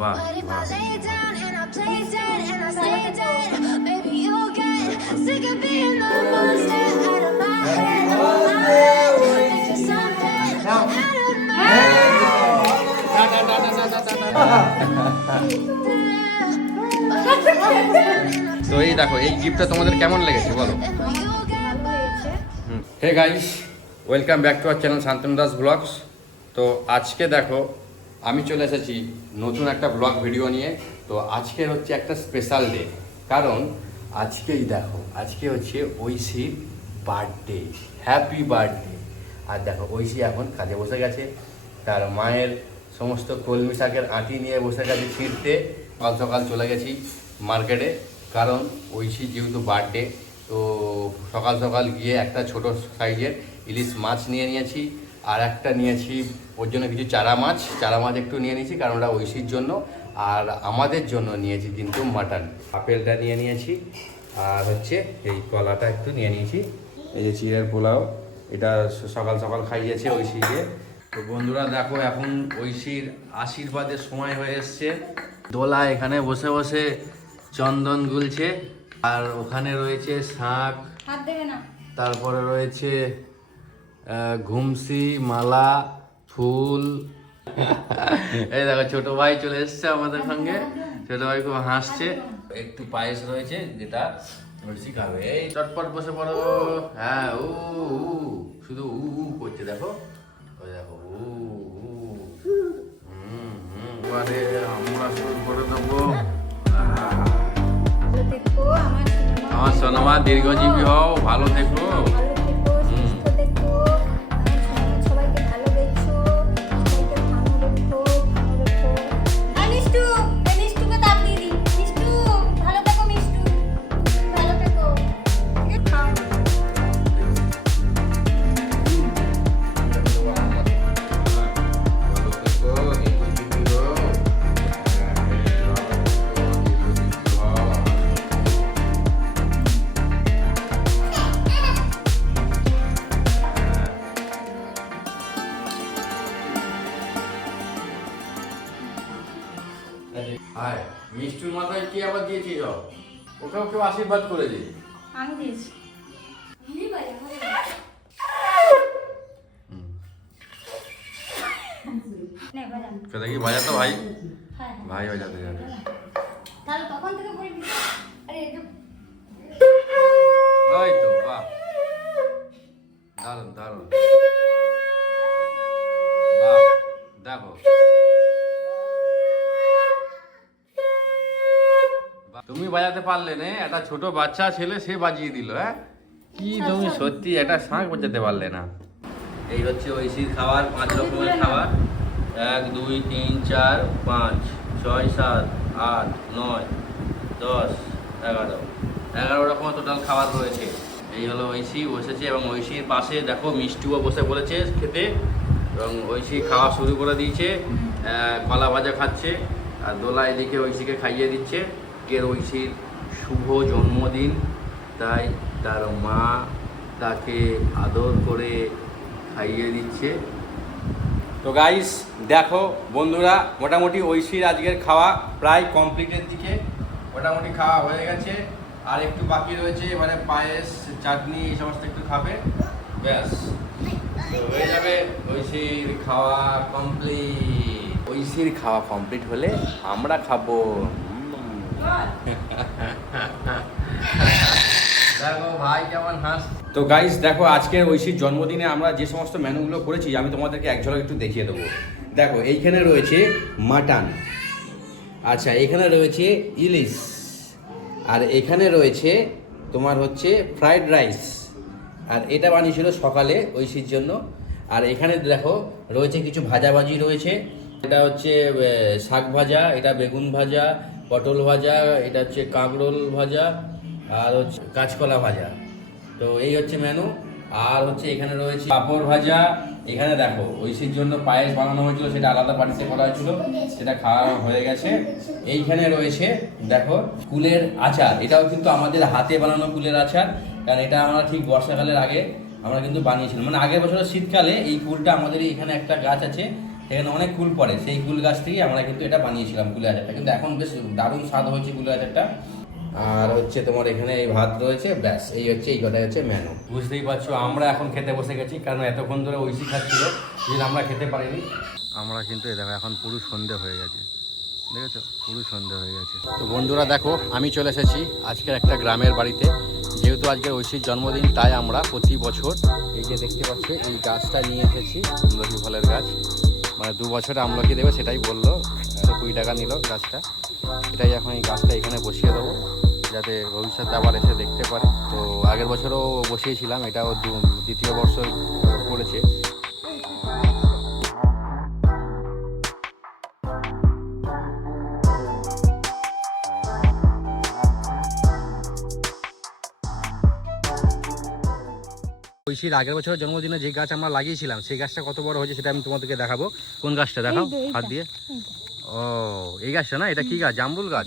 বাহ তো এই দেখো এই গিফটটা তোমাদের কেমন লেগেছে বলো। Hey guys, welcome back to our channel Shantanu Das blogs. তো আজকে দেখো আমি চলে এসেছি নতুন একটা ব্লগ ভিডিও নিয়ে। তো আজকে হচ্ছে একটা স্পেশাল ডে, কারণ আজকেই দেখো আজকে হচ্ছে ঐশীর বার্থডে। Happy birthday. আর দেখো ঐশী এখন কাজে বসে গেছে, তার মায়ের সমস্ত কলমি শাকের আঁটি নিয়ে বসে গেছে ছিঁড়তে। সকাল সকাল চলে গেছি মার্কেটে, কারণ ঐশী যেহেতু বার্থডে, তো সকাল সকাল গিয়ে একটা ছোট সাইজের ইলিশ মাছ নিয়ে নিয়েছি, আর একটা নিয়েছি ওর জন্য কিছু চারা মাছ একটু নিয়ে নিয়েছি, কারণ ওটা ঐশীর জন্য। আর আমাদের জন্য নিয়েছি কিন্তু মাটন। আপেলটা নিয়ে নিয়েছি, আর হচ্ছে এই কলাটা একটু নিয়ে নিয়েছি। এই যে চিড়ের পোলাও, এটা সকাল সকাল খাইয়েছে ঐশীকে। তো বন্ধুরা দেখো এখন ঐশীর আশীর্বাদের সময় হয়ে এসছে। দোলা এখানে বসে বসে চন্দন গুলছে, আর ওখানে রয়েছে শাক, তারপরে রয়েছে ঘুমসি, মালা, ফুল। এই দেখো ছোট ভাই চলে এসছে আমাদের সঙ্গে, ছোট ভাই খুব হাসছে। একটু পায়েস রয়েছে যেটা ঐশী খাবে। এই চটপট বসে পড়ো। হ্যাঁ উ শুধু উ করছে, দেখো ওই দেখো এবারে আমরা শুরু করে দেবো। আমার সোনামা দীর্ঘজীবী হও, ভালো থেকো। মিষ্টির মাথায় কি আবার দিয়েছিস? ওকেও কেউ আশীর্বাদ করে দিই। আমি দিয়েছি। দেখি বাজাতো ভাই, ভাই বাজাতে যাবে। তাহলে তখন থেকে বলবি আরে ওই তো বাহ, দারুণ দারুণ। বাহ দেখো তুমি বাজাতে পারলে না, একটা ছোট বাচ্চা ছেলে সে বাজিয়ে দিল। হ্যাঁ কি তুমি সত্যি একটা শাঁখ বাজাতে পারলে না। এই হচ্ছে ঐশীর খাবার, 5 রকমের খাবার। 1 2 3 4 5 6 7 8 9 10 11 রকমের টোটাল খাবার রয়েছে। এই হলো ঐশী বসেছে, এবং ঐশীর পাশে দেখো মিষ্টিও বসে পড়েছে খেতে, এবং ঐশী খাওয়া শুরু করে দিয়েছে। কলা ভাজা খাচ্ছে, আর দোলা এদিকে ঐশীকে খাইয়ে দিচ্ছে। এর ঐশীর শুভ জন্মদিন, তাই তার মা তাকে আদর করে খাইয়ে দিচ্ছে। তো গাইস দেখো বন্ধুরা, মোটামুটি ঐশীর আজকের খাওয়া প্রায় কমপ্লিটের দিকে, মোটামুটি খাওয়া হয়ে গেছে। আর একটু বাকি রয়েছে, এবারে পায়েস, চাটনি এই সমস্ত একটু খাবে, ব্যাস তো হয়ে যাবে ঐশীর খাওয়া কমপ্লিট। ঐশীর খাওয়া কমপ্লিট হলে আমরা খাবো। দেখো ভাই কেমন হাস। তো গাইস দেখো আজকের ঐশীর জন্মদিনে আমরা যে সমস্ত মেনুগুলো করেছি আমি তোমাদেরকে এক ঝলক একটু দেখিয়ে দেবো। দেখো এইখানে রয়েছে মাটন, আচ্ছা এখানে রয়েছে ইলিশ, আর এখানে রয়েছে তোমার হচ্ছে ফ্রাইড রাইস, আর এটা বানিয়েছিল সকালে ঐশীর জন্য। আর এখানে দেখো রয়েছে কিছু ভাজাভাজি রয়েছে, এটা হচ্ছে শাক ভাজা, এটা বেগুন ভাজা, পটল ভাজা, এটা হচ্ছে কাঁকরোল ভাজা, আর হচ্ছে কাঁচকলা ভাজা। তো এই হচ্ছে মেনু। আর হচ্ছে এখানে রয়েছে পাঁপড় ভাজা। এখানে দেখো ঐশীর জন্য পায়েস বানানো হয়েছিল, সেটা আলাদা পার্টিতে করা হয়েছিল, সেটা খাওয়া হয়ে গেছে। এইখানে রয়েছে দেখো কুলের আচার, এটাও কিন্তু আমাদের হাতে বানানো কুলের আচার, কারণ এটা আমরা ঠিক বর্ষাকালের আগে আমরা কিন্তু বানিয়েছিলাম, মানে আগের বছর শীতকালে এই কুলটা আমাদের এখানে একটা গাছ আছে, এখানে অনেক কুল পড়ে, সেই কুল গাছ থেকে আমরা কিন্তু এটা বানিয়েছিলাম কুলের আচারটা, কিন্তু এখন বেশ দারুণ স্বাদ হয়েছে কুলের আচারটা। আর হচ্ছে তোমার এখানে এই ভাত রয়েছে, ব্যাস এই হচ্ছে, এই কথাই হচ্ছে মেনু। বুঝতেই পারছো আমরা এখন খেতে বসে গেছি, কারণ এতক্ষণ ধরে ঐশী খাচ্ছিল, যেদিন আমরা খেতে পারিনি। আমরা কিন্তু দেখো এখন পুরো সন্ধে হয়ে গেছে, দেখেছো পুরো সন্ধে হয়ে গেছে। তো বন্ধুরা দেখো আমি চলে এসেছি আজকের একটা গ্রামের বাড়িতে। যেহেতু আজকে ঐশীর জন্মদিন, তাই আমরা প্রতি বছর এই যে দেখতে পাচ্ছি এই গাছটা নিয়ে এসেছি, আমলকি ফলের গাছ। মানে 2 বছরে আমলকি দেবে সেটাই বললো, 20 টাকা নিল গাছটা। এটাই এখন এই গাছটা এখানে বসিয়ে দেবো, যাতে ভবিষ্যতে আবার এসে দেখতে পারে। তো আগের বছরও বসিয়েছিলাম, এটাও দ্বিতীয় বর্ষ করেছে। ঐশীর আগের বছরের জন্মদিনে যে গাছ আমরা লাগিয়েছিলাম, সেই গাছটা কত বড় হয়েছে সেটা আমি তোমাদেরকে দেখাবো। কোন গাছটা দেখাও হাত দিয়ে? ও এই গাছটা না, এটা কি গাছ? জামরুল গাছ।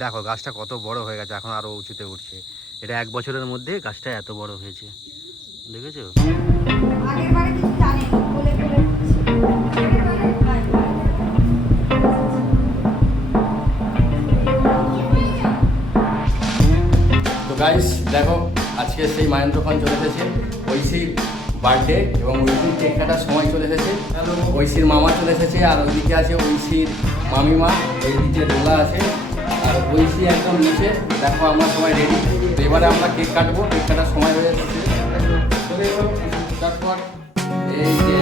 দেখো গাছটা কত বড় হয়ে গেছে, এখন আরো উঁচুতে উঠছে। এটা 1 বছরের মধ্যে গাছটা এত বড় হয়েছে, দেখেছো? তো গাইস দেখো আজকে সেই মহেন্দ্রক্ষণ চলে এসেছে, ঐশীর বার্থডে এবং ঐশীর কেক কাটার সময় চলে এসেছে। ঐশীর মামা চলে এসেছে, আর ওইদিকে আছে ঐশীর মামিমা, এইদিকে দোলা আছে, আর ঐশী একদম নিচে। দেখো আমরা সবাই রেডি, এবারে আমরা কেক কাটবো। কেক কাটার সময় হয়ে এসেছে, চলে এলো চটপট। এই যে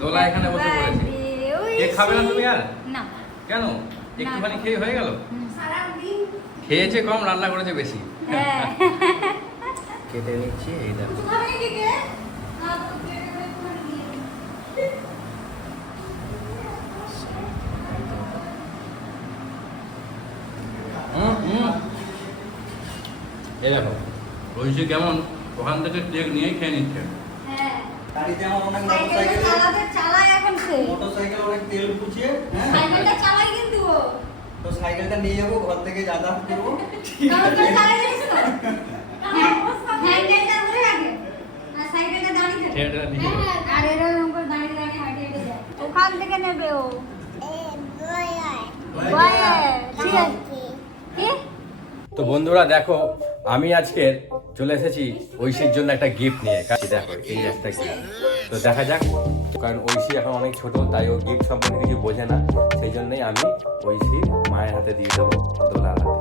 দোলা এখানে বসে পড়েছে। কেক খাবে না তুমি আর? না। কেন? একটুখানি খেয়ে হয়ে গেল? খেয়েছে কম, রান্না করেছে বেশি। কেটে নিচ্ছি, এই দেখো। এই দেখো ঐশী কেমন ওখান থেকে কেক নিয়েই খেয়ে নিচ্ছে। গাড়িতে আমার অনেক মোটরসাইকেল অনেক তেল পুছিয়ে, সাইকেলটা চালাই কিন্তু ও। তো সাইকেলটা নিয়ে যাবো, ঘর থেকে যাতায়াত করবো। সাইকেলটা চালাই জানিস তো? হ্যান্ডেলটা ধরে রাখে আর সাইকেলটা দাঁড়িয়ে থাকে। ছেড়ে নিয়ে আর এরকম করে দাঁড়িয়ে দাঁড়িয়ে হাঁটিয়ে হেঁটে যায়। ওখান থেকে নেবে ও। ঠিক আছে। কি? তো বন্ধুরা দেখো আমি আজকে চলে এসেছি ঐশীর জন্য একটা গিফট নিয়ে। দেখো এই একটা গিফট, তো দেখা যাক। কারণ ঐশী এখন অনেক ছোট, তাই ও গিফট সম্পর্কে কিছু বোঝে না, সেই জন্যই আমি ঐশীর মায়ের হাতে দিয়ে দেবো, দোলার হাতে।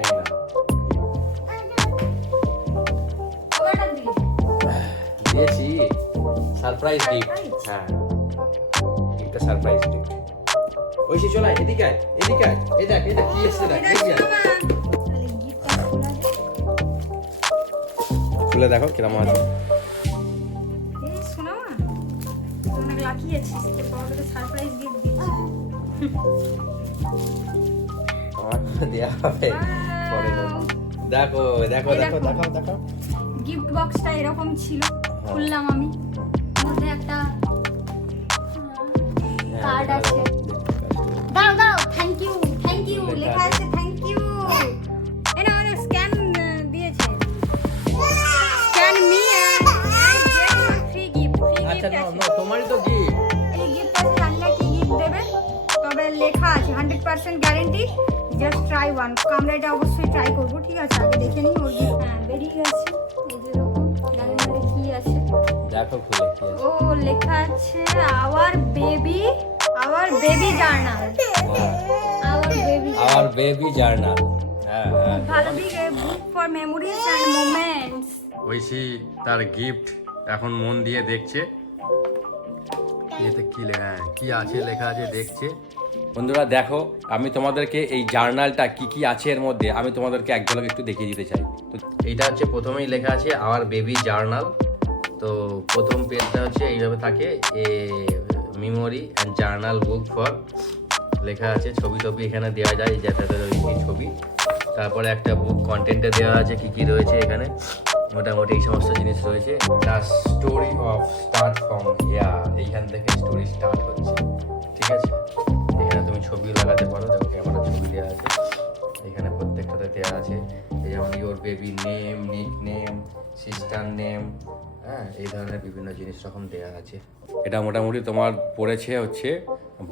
এই দেখো দিয়েছি, সারপ্রাইজ গিফট। হ্যাঁ, একটা সারপ্রাইজ গিফট। ঐশী চলে আয়, এদিকে আয়, এদিকে আয়। এই দেখ, এটা কি এসেছে দেখ, এদিকে আয়। খুলে দেখো কিরকম আছে। আমার দেয়া হবে পরে দেবো। দেখো দেখো দেখো দেখো দেখো। গিফট বক্সটা এরকম ছিল, খুললাম আমি। মধ্যে একটা কার্ড আছে। দাও দাও, থ্যাংক ইউ লেখা আছে, থ্যাংক ইউ। এটা মানে স্ক্যান দিয়েছে, স্ক্যান মি ফ্রি গিফট। আচ্ছা নো, তোমারই তো গিফট। এই গিফট আছে, জানি না কি গিফট দেবে, তবে লেখা আছে 100% গ্যারান্টি, জাস্ট ট্রাই ওয়ান। আমরা এটা অবশ্যই ট্রাই করবো, ঠিক আছে? আগে দেখে নিই ওর গিফট। হ্যাঁ, বেরিয়ে গেছে। এই যে এরকম, জানি না কি আছে। দেখো খুলে কি আছে। ও লেখা আছে our baby journal. Our baby journal. হ্যাঁ হ্যাঁ, ভালো দিকে book for memories and moments. Aishi তার গিফট এখন মন দিয়ে দেখছে। এতে কি লেখা, কি আছে লেখা আছে দেখছে। বন্ধুরা দেখো, আমি তোমাদেরকে এই জার্নালটা কি কি আছে এর মধ্যে আমি তোমাদেরকে এক ঝলক একটু দেখিয়ে দিতে চাই। তো এইটা হচ্ছে প্রথমেই লেখা আছে আওয়ার বেবি জার্নাল। তো প্রথম পেজটা হচ্ছে এইভাবে থাকে, এ memory and journal book for, লেখা আছে। ছবি এখানে দেওয়া যায়, যাতে ছবি। তারপরে একটা বুক কন্টেন্টে দেওয়া আছে কি কি রয়েছে এখানে, মোটামুটি এই সমস্ত জিনিস রয়েছে। The story of start from here, এইখান থেকে স্টোরি স্টার্ট হচ্ছে, ঠিক আছে? এখানে তুমি ছবিও লাগাতে পারো, দেখো ক্যামেরা ছবি দেওয়া আছে এখানে, প্রত্যেকটাতে দেওয়া আছে। এই যেমন your baby name, nick name, sister name, হ্যাঁ, এই ধরনের বিভিন্ন জিনিস তখন দেওয়া আছে। এটা মোটামুটি তোমার পড়েছে হচ্ছে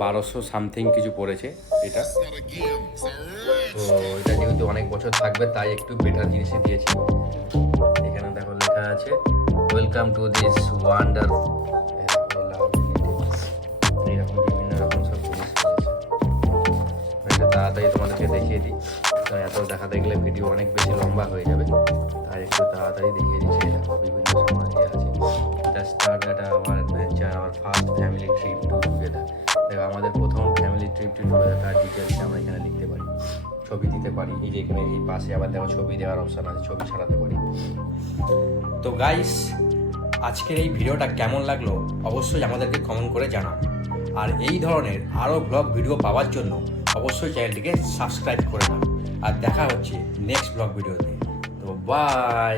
1200 সামথিং কিছু পড়েছে এটা। তো এটা যেহেতু অনেক বছর থাকবে তাই একটু বেটার জিনিসই দিয়েছি। এখানে দেখো লেখা আছে ওয়েলকাম টু দিস ওয়ান্ডার, এইরকম বিভিন্ন রকম সব জিনিস রয়েছে। এটা তাড়াতাড়ি তোমাদেরকে দেখিয়ে দিই, কারণ এত দেখা দেখলে ভিডিও অনেক বেশি লম্বা হয়ে যাবে, তাই একটু তাড়াতাড়ি দেখিয়ে দিচ্ছি। দেখো বিভিন্ন সময় আছে। The start that our adventure, our first family trip to together. দেখো আমাদের প্রথম ফ্যামিলি ট্রিপ টু টুগেদার, তার ডিটেলস আমরা এখানে লিখতে পারি, ছবি দিতে পারি। এই যে এখানে এই পাশে আবার দেখো ছবি দেওয়ার অপশান আছে, ছবি ছাড়াতে পারি। তো গাইস, আজকের এই ভিডিওটা কেমন লাগলো অবশ্যই আমাদেরকে কমেন্ট করে জানাও। আর এই ধরনের আরও ব্লগ ভিডিও পাওয়ার জন্য অবশ্যই চ্যানেলটিকে সাবস্ক্রাইব করে নাও। আর দেখা হচ্ছে নেক্সট ব্লগ ভিডিওতে। তো বাই।